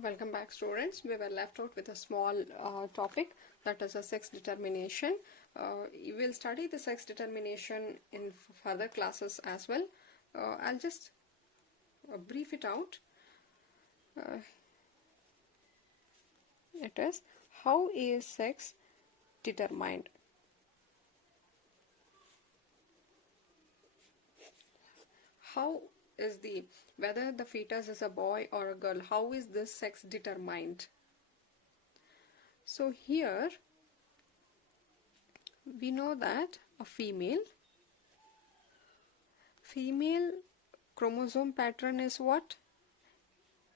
Welcome back, students. We were left out with a small topic, that is a sex determination. You will study the sex determination in further classes as well. I'll just brief it out. It is, how is sex determined? How is whether the fetus is a boy or a girl, how is this sex determined? So here we know that a female chromosome pattern is what?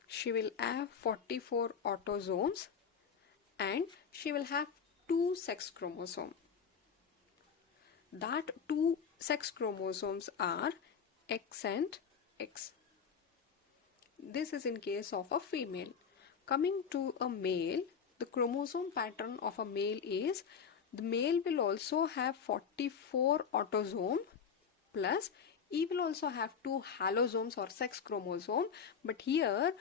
She will have 44 autosomes and she will have 2 sex chromosomes. That 2 sex chromosomes are X and X. This is in case of a female. Coming to a male, the chromosome pattern of a male is, the male will also have 44 autosome plus he will also have 2 halosomes or sex chromosome, but here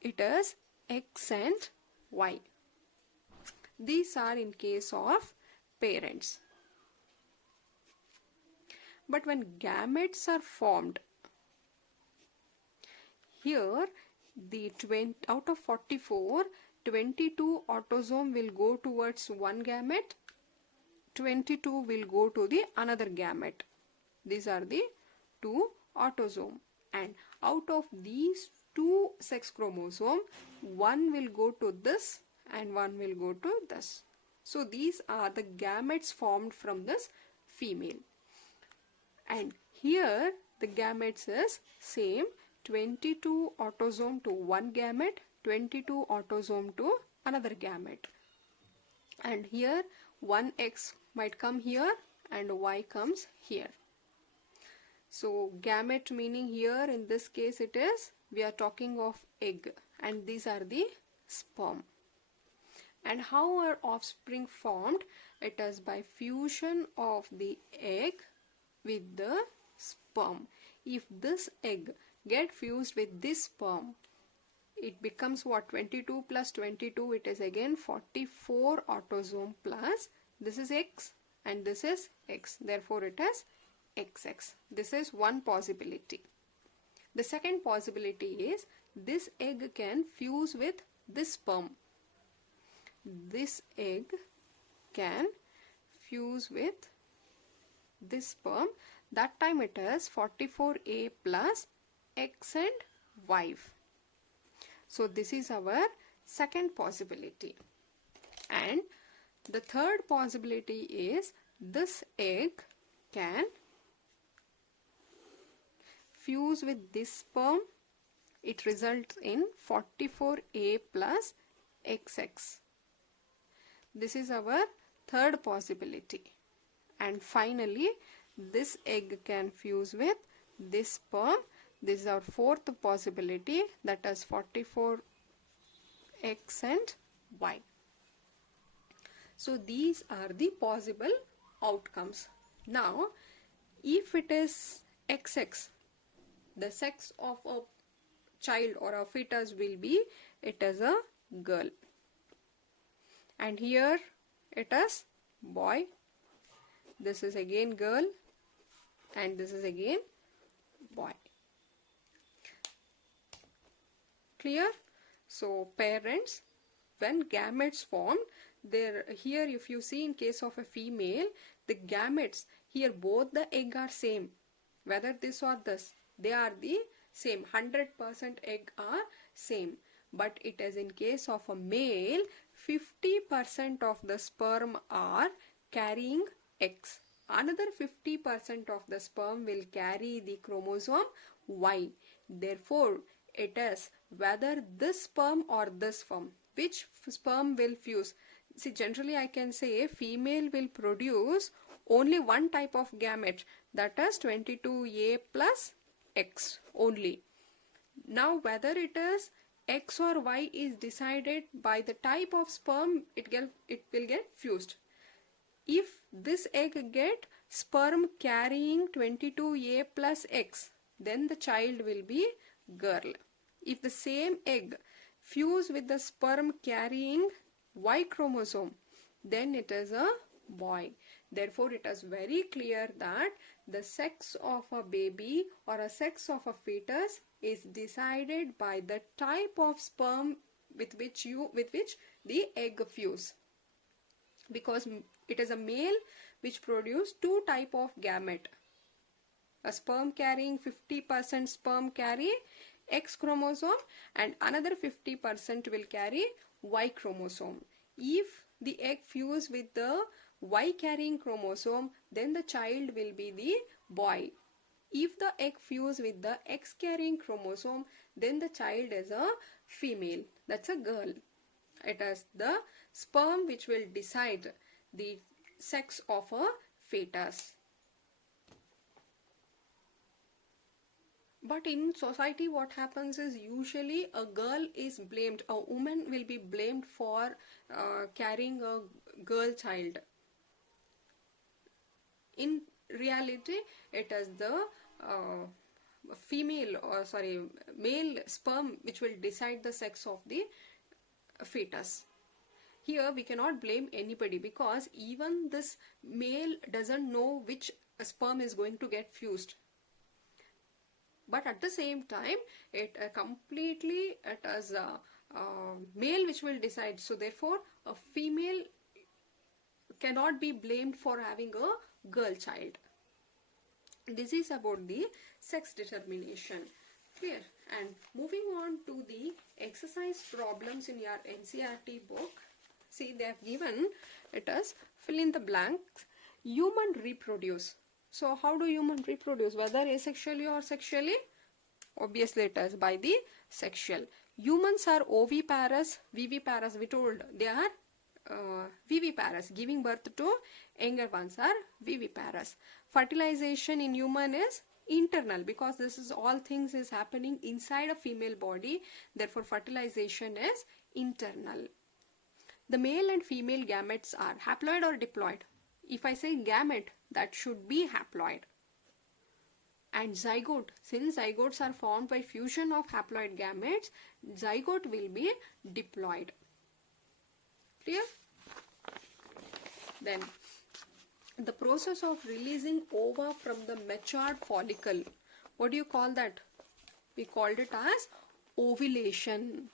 it is X and Y. These are in case of parents. But when gametes are formed, here the out of 44, 22 autosome will go towards one gamete, 22 will go to the another gamete. These are the 2 autosome, and out of these 2 sex chromosome, one will go to this and one will go to this. So these are the gametes formed from this female. And here the gametes is same, 22 autosome to one gamete, 22 autosome to another gamete. And here one X might come here and Y comes here. So gamete meaning here in this case it is, we are talking of egg, and these are the sperm. And how are offspring formed? It is by fusion of the egg with the sperm. If this egg get fused with this sperm, it becomes what? 22 plus 22, it is again 44 autosome plus this is X and this is X, therefore it is XX. This is one possibility. The second possibility is, this egg can fuse with this sperm. This egg can fuse with this sperm. That time it is 44A plus X and Y. So this is our second possibility. And the third possibility is, this egg can fuse with this sperm. It results in 44A plus XX. This is our third possibility. And finally, this egg can fuse with this sperm. This is our fourth possibility, that is 44X and Y. So these are the possible outcomes. Now, if it is XX, the sex of a child or a fetus will be, it is a girl. And here it is boy. This is again girl and this is again boy. Clear? So parents, when gametes formed, here if you see in case of a female, the gametes, here both the egg are same. Whether this or this, they are the same. 100% egg are same. But it is in case of a male, 50% of the sperm are carrying X. Another 50% of the sperm will carry the chromosome Y. Therefore, it is whether this sperm or this sperm, which sperm will fuse. See, generally I can say female will produce only one type of gamete, that is 22A plus X only. Now whether it is X or Y is decided by the type of sperm it will get fused. If this egg get sperm carrying 22A plus X, then the child will be girl. If the same egg fuse with the sperm carrying Y chromosome, then it is a boy. Therefore, it is very clear that the sex of a baby or a sex of a fetus is decided by the type of sperm with which the egg fuse. Because it is a male which produce two type of gamete. A sperm carrying 50% sperm carry X chromosome and another 50% will carry Y chromosome. If the egg fuse with the Y carrying chromosome, then the child will be the boy. If the egg fuse with the X carrying chromosome, then the child is a female. That's a girl. It is the sperm which will decide the sex of a fetus. But in society, what happens is usually a girl is blamed, a woman will be blamed for carrying a girl child. In reality, it is the male sperm which will decide the sex of the fetus. Here we cannot blame anybody because even this male doesn't know which sperm is going to get fused. But at the same time, it is a male which will decide. So therefore, a female cannot be blamed for having a girl child. This is about the sex determination. Clear? And moving on to the exercise problems in your NCERT book. See, they have given it as fill in the blanks. Human reproduce. So how do human reproduce? Whether asexually or sexually? Obviously it is by the sexual. Humans are oviparous, viviparous. We told they are viviparous. Giving birth to younger ones are viviparous. Fertilization in human is internal because this is all things is happening inside a female body. Therefore fertilization is internal. The male and female gametes are haploid or diploid. If I say gamete, that should be haploid. And zygote, since zygotes are formed by fusion of haploid gametes, zygote will be diploid. Clear? Then the process of releasing ova from the matured follicle. What do you call that? We called it as ovulation.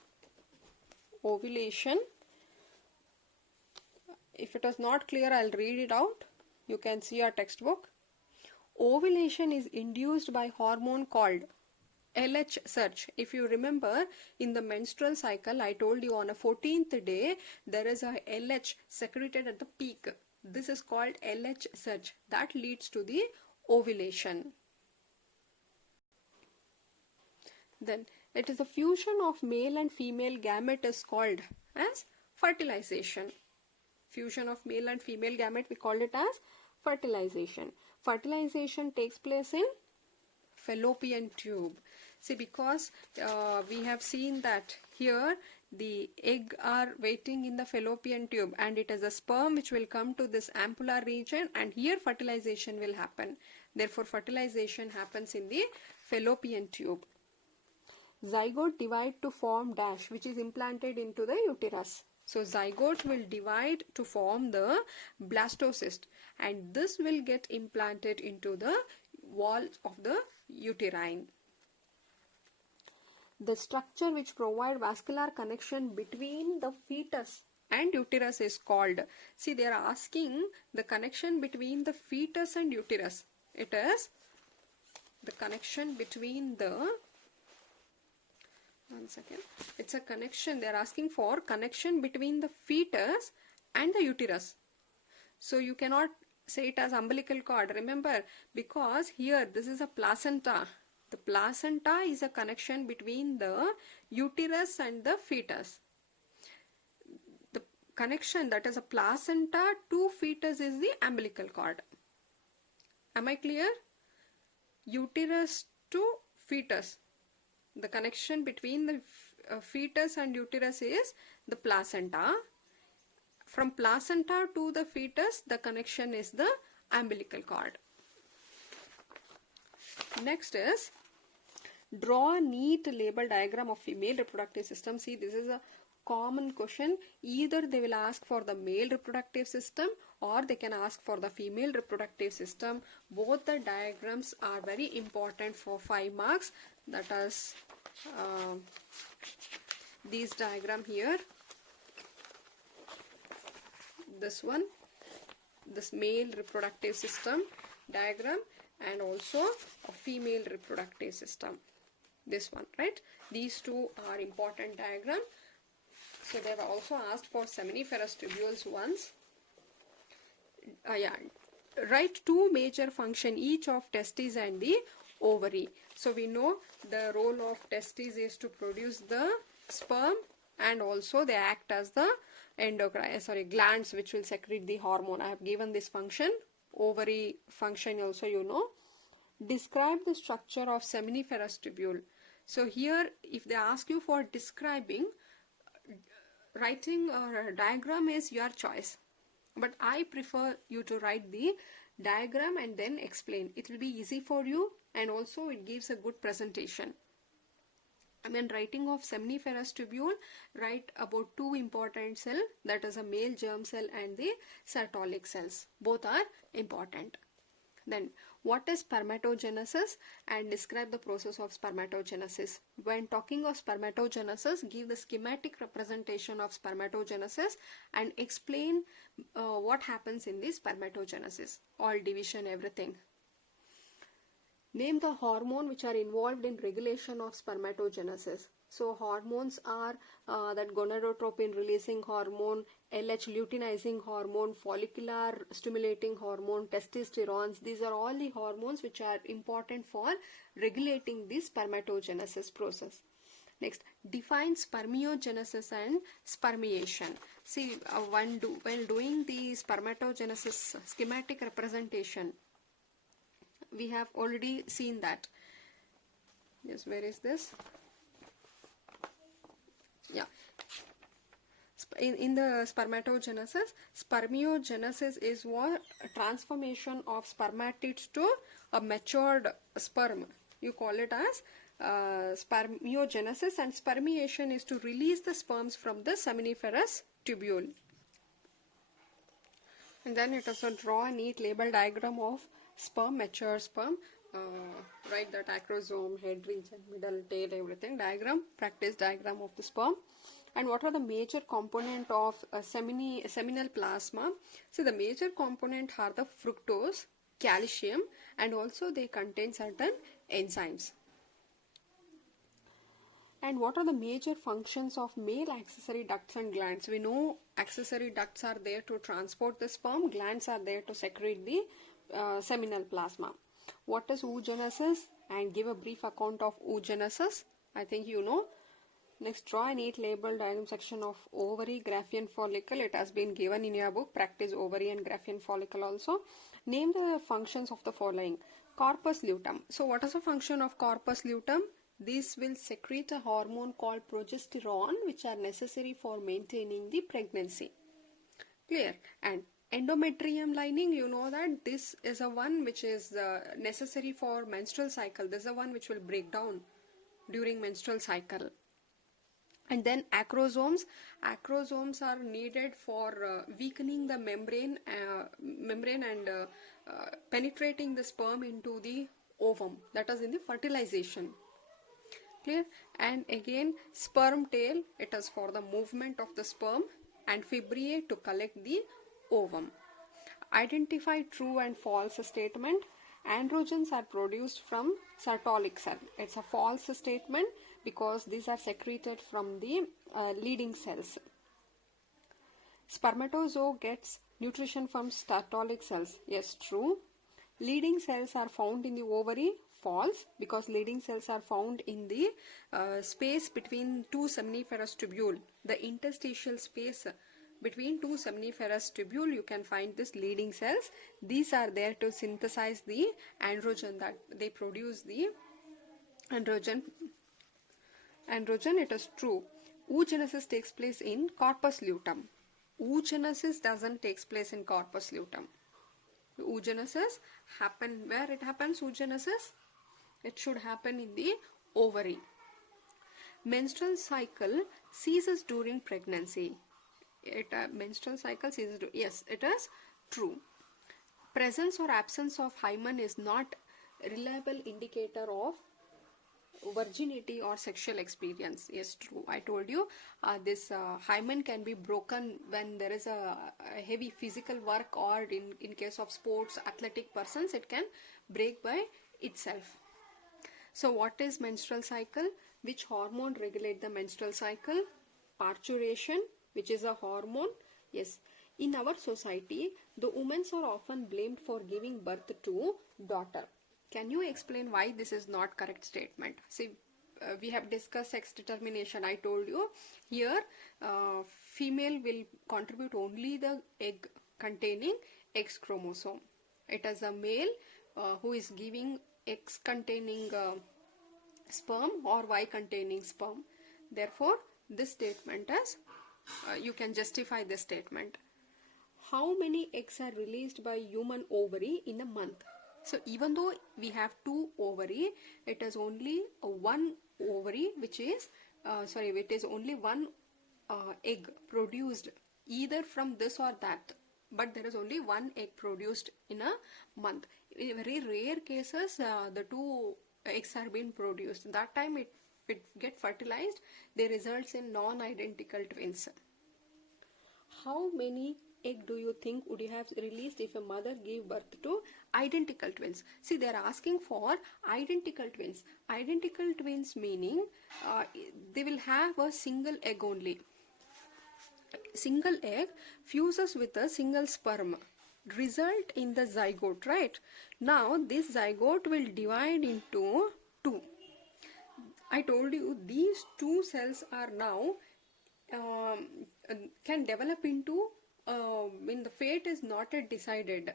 Ovulation. If it is not clear, I'll read it out. You can see our textbook. Ovulation is induced by hormone called LH surge. If you remember, in the menstrual cycle, I told you on a 14th day, there is a LH secreted at the peak. This is called LH surge. That leads to the ovulation. Then, it is a fusion of male and female gamete is called as fertilization. Fusion of male and female gamete, we called it as fertilization. Fertilization takes place in fallopian tube. See, because we have seen that here the egg are waiting in the fallopian tube and it is a sperm which will come to this ampullar region and here fertilization will happen. Therefore, fertilization happens in the fallopian tube. Zygote divide to form dash which is implanted into the uterus. So zygote will divide to form the blastocyst and this will get implanted into the walls of the uterine. The structure which provide vascular connection between the fetus and uterus is called. See, they are asking the connection between the fetus and uterus. It is the connection between the it's a connection. They are asking for connection between the fetus and the uterus. So you cannot say it as umbilical cord. Remember, because here this is a placenta. The placenta is a connection between the uterus and the fetus. The connection that is a placenta to fetus is the umbilical cord. Am I clear? Uterus to fetus. The connection between the fetus and uterus is the placenta. From placenta to the fetus, the connection is the umbilical cord. Next is Draw a neat label diagram of female reproductive system. See, this is a common question. Either they will ask for the male reproductive system or they can ask for the female reproductive system. Both the diagrams are very important for 5 marks. That is this diagram here, this one, this male reproductive system diagram, and also a female reproductive system, this one, right? These two are important diagram. So they have also asked for seminiferous tubules once. Write two major function each of testes and the ovary. So we know the role of testes is to produce the sperm, and also they act as the glands which will secrete the hormone. I have given this function. Ovary function also you know. Describe the structure of seminiferous tubule. So here if they ask you for describing, writing a diagram is your choice, but I prefer you to write the diagram and then explain. It will be easy for you, and also it gives a good presentation. When writing of seminiferous tubule, write about two important cells, that is a male germ cell and the Sertolic cells. Both are important. Then what is spermatogenesis, and describe the process of spermatogenesis. When talking of spermatogenesis, give the schematic representation of spermatogenesis and explain what happens in this spermatogenesis, all division, everything. Name the hormone which are involved in regulation of spermatogenesis. So hormones are that gonadotropin releasing hormone, LH luteinizing hormone, follicular stimulating hormone, testosterone. These are all the hormones which are important for regulating the spermatogenesis process. Next, define spermiogenesis and spermiation. See, when doing the spermatogenesis schematic representation, we have already seen that. Yes, where is this? Yeah. In the spermiogenesis is what? A transformation of spermatids to a matured sperm. You call it as spermiogenesis, and spermiation is to release the sperms from the seminiferous tubule. And then it also draw a neat label diagram of sperm, mature sperm. Write that acrosome, head region, middle, tail, everything. Diagram, practice diagram of the sperm. And what are the major component of seminal plasma? So the major component are the fructose, calcium, and also they contain certain enzymes. And what are the major functions of male accessory ducts and glands? We know accessory ducts are there to transport the sperm, glands are there to secrete the seminal plasma. What is oogenesis, and give a brief account of oogenesis. I think you know. Next, draw a neat label diagram section of ovary, Graafian follicle. It has been given in your book. Practice ovary and Graafian follicle also. Name the functions of the following. Corpus luteum. So what is the function of corpus luteum? This will secrete a hormone called progesterone, which are necessary for maintaining the pregnancy. Clear? And endometrium lining, you know that this is a one which is necessary for menstrual cycle. This is a one which will break down during menstrual cycle. And then acrosomes. Acrosomes are needed for weakening the membrane and penetrating the sperm into the ovum. That is in the fertilization. Clear? And again, sperm tail, it is for the movement of the sperm, and fibriae to collect the ovum. Identify true and false statement. Androgens are produced from Sertolic cell. It's a false statement because these are secreted from the leading cells. Spermatozoa gets nutrition from Sertolic cells. Yes, true. Leading cells are found in the ovary. False, because leading cells are found in the space between two seminiferous tubule. The interstitial space between two seminiferous tubule, you can find this leading cells. These are there to synthesize the androgen, that they produce the androgen. It is true. Oogenesis takes place in corpus luteum. Oogenesis doesn't take place in corpus luteum. Oogenesis happen where it happens. Oogenesis, it should happen in the ovary. Menstrual cycle ceases during pregnancy. Menstrual cycle ceases. Yes, it is true. Presence or absence of hymen is not a reliable indicator of virginity or sexual experience. Yes, true. I told you this hymen can be broken when there is a heavy physical work, or in case of sports athletic persons it can break by itself. So what is menstrual cycle? Which hormone regulate the menstrual cycle? Parturition, which is a hormone. Yes. In our society, the women are often blamed for giving birth to daughter. Can you explain why this is not correct statement? See, we have discussed sex determination. I told you here female will contribute only the egg containing X chromosome. It is a male who is giving X containing sperm or Y containing sperm. Therefore, this statement is you can justify this statement. How many eggs are released by human ovary in a month? So even though we have 2 ovary, it is only one ovary which is it is only one egg produced either from this or that, but there is only one egg produced in a month. In very rare cases, the 2 eggs are being produced. That time it get fertilized, they results in non-identical twins. How many egg do you think would you have released if a mother gave birth to identical twins? See, they are asking for identical twins. Identical twins meaning they will have a single egg only. Single egg fuses with a single sperm, result in the zygote, right? Now this zygote will divide into 2. I told you these 2 cells are now can develop into when the fate is not yet decided,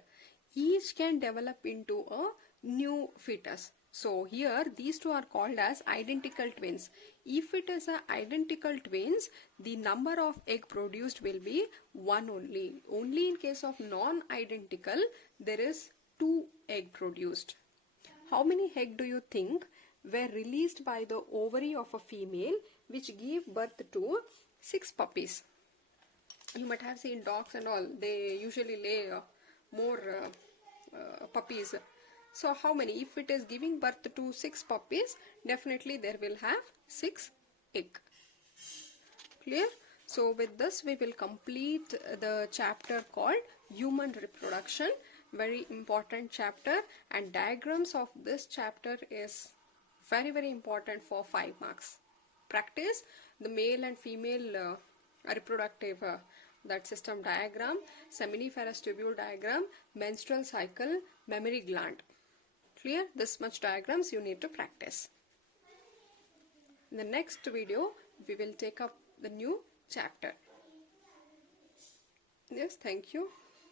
each can develop into a new fetus. So here these 2 are called as identical twins. If it is a identical twins, the number of egg produced will be 1 only. Only in case of non-identical there is 2 egg produced. How many egg do you think were released by the ovary of a female which gave birth to 6 puppies? You might have seen dogs and all, they usually lay more puppies. So how many? If it is giving birth to 6 puppies, definitely there will have 6 egg. Clear? So with this we will complete the chapter called human reproduction. Very important chapter, and diagrams of this chapter is very important for 5 marks. Practice the male and female reproductive that system diagram, seminiferous tubule diagram, menstrual cycle, mammary gland. Clear? This much diagrams you need to practice. In the next video we will take up the new chapter. Yes, thank you.